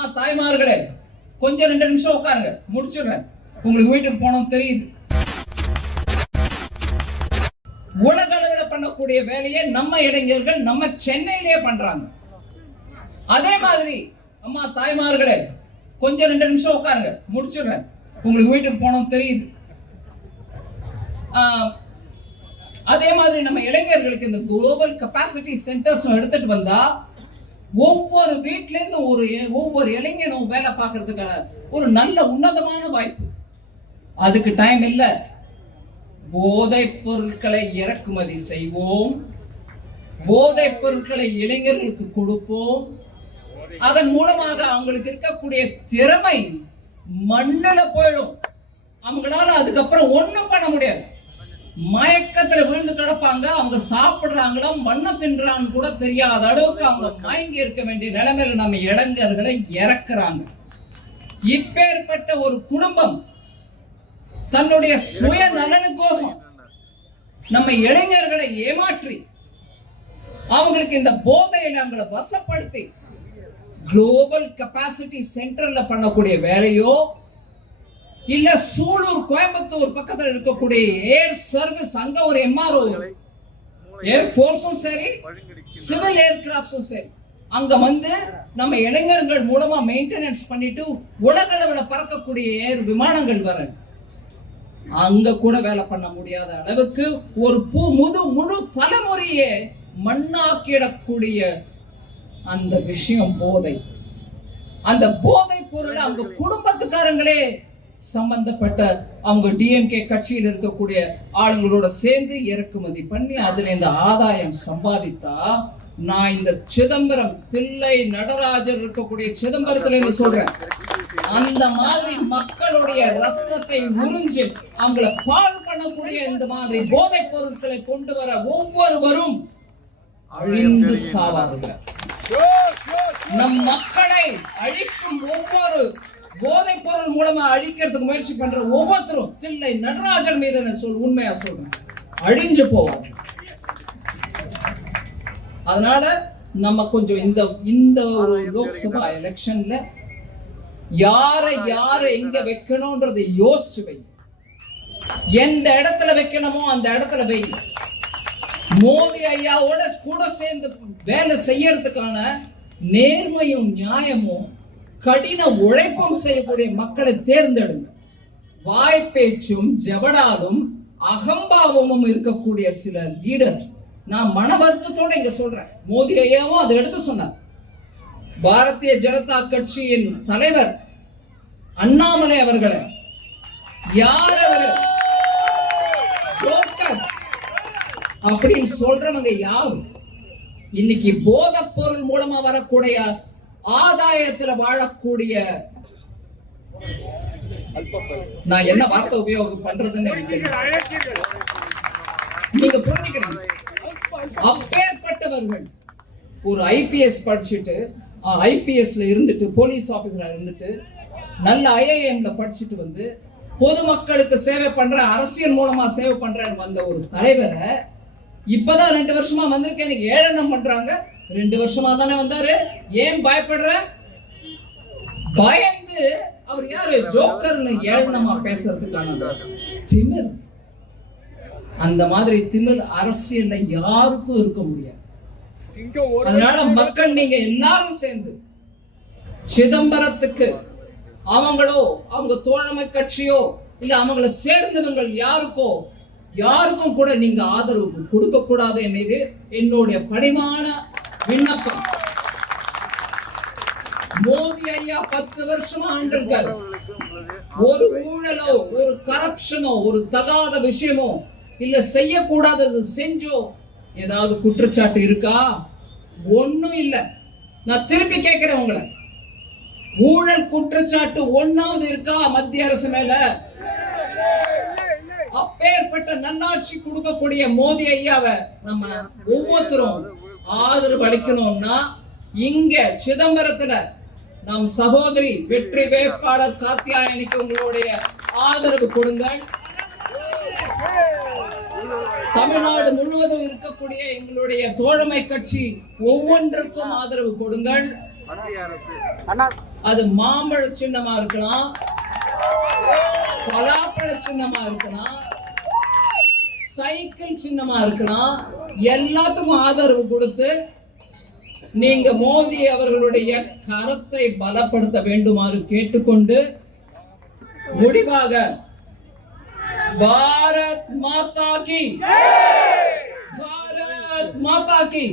அம்மா தாய்மார்களே கொஞ்சம் ரெண்டு நிமிஷம் உட்காருங்க. முடிச்சிடுறேன். உங்களுக்கு வீட்டுக்கு போனோம் தெரியுது. உலக அளவில் பண்ணக்கூடிய வேலையை நம்ம இளைஞர்கள் நம்ம சென்னையிலேயே பண்றாங்க. அதே மாதிரி அம்மா தாய்மார்களே கொஞ்சம் ரெண்டு நிமிஷம் உட்காருங்க. முடிச்சிடுறேன். உங்களுக்கு வீட்டுக்கு போனோம் தெரியுது. ஆஹ், அதே மாதிரி நம்ம இளைஞர்களுக்கு இந்த குளோபல் கெப்பாசிட்டி சென்டர்ஸ் எடுத்துட்டு வந்தா ஒவ்வொரு வீட்ல இருந்து ஒரு ஒவ்வொரு இளைஞனும் வேலை பார்க்கறதுக்கான ஒரு நல்ல உன்னதமான வாய்ப்பு. அதுக்கு டைம் இல்ல. போதைப் பொருட்களை இறக்குமதி செய்வோம். போதைப் பொருட்களை இளைஞர்களுக்கு கொடுப்போம். அதன் மூலமாக அவங்களுக்கு இருக்கக்கூடிய திறமை மண்ணில் போயிடும். அவங்களால அதுக்கப்புறம் ஒண்ணும் பண்ண முடியாது. மயக்கத்துல விழுந்து கிடப்பாங்க. அவங்க சாப்பிடுறாங்களோ மண்ணை தின்றான்னு கூட தெரியாத அளவுக்கு அவங்க மயங்கி இருக்க வேண்டிய நிலைமையில நம்ம இளைஞர்களை இறக்குறாங்க. இப்பேற்பட்ட ஒரு குடும்பம் தன்னுடைய சுய நலனுக்கோசம் நம்ம இளைஞர்களை ஏமாற்றி அவங்களுக்கு இந்த போதையில அவங்களை வசப்படுத்தி குளோபல் கெப்பாசிட்டி சென்டர்ல பண்ணக்கூடிய வேலையோ இல்ல சூலூர் கோயம்புத்தூர் பக்கத்துல இருக்கக்கூடிய ஏர் சர்வீஸ் அங்க ஒரு எம்ஆர்ஓ ஏர் ஃபோர்ஸும் சரி சிவில் ஏர்கிராப்ட்ஸும் சரி. அங்க வந்து நம்ம இளைஞர்கள் மூலமா மெயின்டெனன்ஸ் பண்ணிட்டு உலக அளவில் பறக்கக்கூடிய ஏர் விமானங்கள் வர. அங்க கூட வேலை பண்ண முடியாத அளவுக்கு ஒரு பூ முது முழு தலைமுறையே மண்ணாக்கிடக்கூடிய அந்த விஷயம் போதை. அந்த போதை பொருள் அவங்க குடும்பத்துக்காரங்களே சம்பந்தப்பட்ட அவங்க டிஎம்கே கட்சியில் இருக்கக்கூடிய ஆளுங்களோட சேர்ந்து இறக்குமதி பண்ணி அதுல இந்த ஆதாயம் சம்பாதித்தா நான் இந்த சிதம்பரம் தில்லை நடராஜர் இருக்கக்கூடிய சிதம்பரத்துல இருந்து சொல்றேன். அந்த மாதிரி மக்களுடைய ரத்தத்தை உறிஞ்சு அவங்களை பால் பண்ணக்கூடிய இந்த மாதிரி போதைப் பொருட்களை கொண்டு வர ஒவ்வொருவரும் அழிந்து சாவார்கள் நம் மக்களை அழிக்கும் ஒவ்வொரு மூலமா அழிக்கிறதுக்கு முயற்சி பண்ற ஒவ்வொருத்தரும் தில்லை நடராஜன் மீது நான் சொல் உண்மையா சொல்றேன். அழிஞ்சு போவாங்க அதனால நம்ம கொஞ்சம் இந்த இந்த ஒரு லோக்சபா எலெக்ஷன்ல யாரை யாரை எங்க வைக்கணும்ன்றதை யோசிச்சு வை எந்த இடத்துல வைக்கணுமோ அந்த இடத்துல வை மோடி ஐயாவோட கூட சேர்ந்து வேலை செய்யறதுக்கான நேர்மையும் நியாயமும் கடின உழைப்பும் செய்யக்கூடிய மக்களை தேர்ந்தெடுங்க. வாய்ப்பேச்சும் ஜபடாலும் அகம்பாவமும் இருக்கக்கூடிய சில லீடர் நான் மன வருத்தத்தோட இங்க சொல்றேன். மோதி ஐயாவும் அதை எடுத்து சொன்னார். பாரதிய ஜனதா கட்சியின் தலைவர் அண்ணாமலை அவர்களை யார் அவர்கள் அப்படின்னு சொல்றவங்க யாரு? இன்னைக்கு போதைப் பொருள் மூலமா வரக்கூடிய ஆதாயத்துல வாழக்கூடிய நான் என்ன வார்த்தை உபயோகம் பண்றதுன்னு. நீங்க புரிஞ்சுக்கிறீங்க? அப்பேற்பட்டவர்கள் ஒரு ஐபிஎஸ் படிச்சுட்டு ஐபிஎஸ்ல இருந்துட்டு போலீஸ் ஆபீசரா இருந்துட்டு நல்ல ஐஐஎம்ல படிச்சுட்டு வந்து பொதுமக்களுக்கு சேவை பண்ற அரசியல் மூலமா சேவை பண்றேன்னு வந்த ஒரு தலைவரை இப்பதான் ரெண்டு வருஷமா வந்திருக்கேன் எனக்கு ஏளனம் பண்றாங்க. ரெண்டு வருஷமா தானே வந்தாரு? ஏன் பயப்படுற? பயந்து அவர் யாரு? ஜோக்கர்னு ஏழனமா பேசுறதுக்கான திமிர். அந்த மாதிரி திமிர் அரசியல்ல யாருக்கும் இருக்க முடியாது. அதனால மக்கள் நீங்க எல்லாரும் சேர்ந்து சிதம்பரத்துக்கு அவங்களோ அவங்க தோழமை கட்சியோ இல்ல அவங்கள சேர்ந்தவங்கள் யாருக்கோ யாருக்கும் கூட நீங்க ஆதரவு கொடுக்க கூடாது என்னது? என்னுடைய பணிவான விண்ணப்பம். மோதி ஐயா பத்து வருஷமா ஆண்டிருக்காரு ஒரு ஊழலோ ஒரு கரப்ஷனோ ஒரு தகாத விஷயமோ இல்ல செய்யக்கூடாதது செஞ்சோ ஏதாவது குற்றச்சாட்டு இருக்கா? ஒண்ணும் இல்ல. நான் திருப்பி கேட்கிறேன் உங்களை. ஊழல் குற்றச்சாட்டு ஒன்னாவது இருக்கா மத்திய அரசு மேல? அப்பேற்பட்ட நன்னாட்சி கொடுக்கக்கூடிய மோதி ஐயாவை நம்ம ஒவ்வொருத்தரும் ஆதரவு அளிக்கணும்னா இங்க சிதம்பரத்துல நம் சகோதரி வெற்றி வேட்பாளர் காத்தியாயனிக்கு உங்களுடைய ஆதரவு கொடுங்கள். தமிழ்நாடு முழுவதும் இருக்கக்கூடிய எங்களுடைய தோழமை கட்சி ஒவ்வொன்றுக்கும் ஆதரவு கொடுங்கள். அது மாம்பழ சின்னமா இருக்கலாம் பலாப்பழ சின்னமா இருக்கலாம் சைக்கிள் சின்னமா இருக்கலாம் எல்லாத்துக்கும் ஆதரவு கொடுத்து நீங்க மோடி அவர்களுடைய கரத்தை பலப்படுத்த வேண்டுமாறு கேட்டுக்கொண்டு முடிவாக பாரத் மாதா கி. பாரத் மாதா கி.